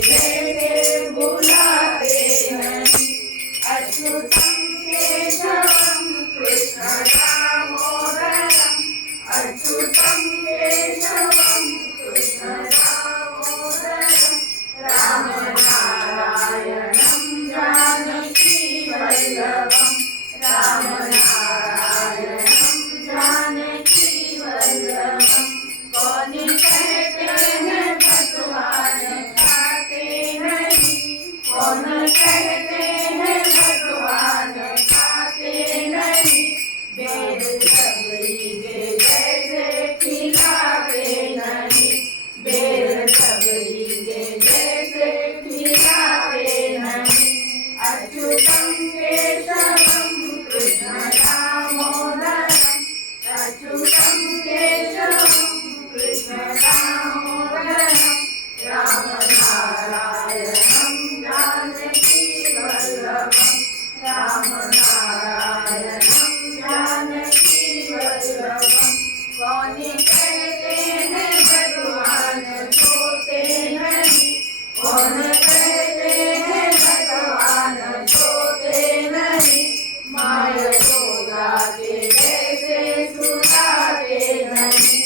जैसे भुलाते नहीं। अच्युतं केशवं कृष्ण दामोदरम् अच्युतं केशवं कृष्ण दामोदरम् राम नारायणं जानकी वल्लभम् राम नारायणं जानकी वल्लभम्। कौन कहते हैं भगवान खाते नहीं। कौन कहते हैं भगवान खाते नहीं। बेर सबरी के जैसे खिलाते नहीं। बेर सबरी के जैसे खिलाते नहीं। अच्युतं केशवं कृष्ण दामोदरम् अच्युतं केशवं कृष्ण दामोदरम् राम नारायणं जानकी वल्लभम् राम नारायणं जानकी वल्लभम्। कौन कहते हैं भगवान सोते नहीं। कौन कहते हैं भगवान सोते नहीं। माया यशोदा के जैसे सुलाते नहीं।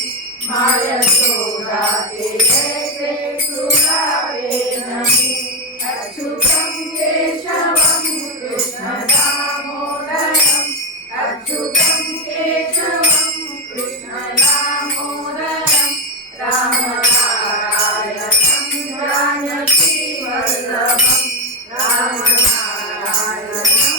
माया यशोदा के जैसे सुलाते नहीं। अच्युतं केशवं कृष्ण दामोदरम् अच्युतं केशवं कृष्ण दामोदरम् राम नारायणं जानकी वल्लभम् राम नारायणं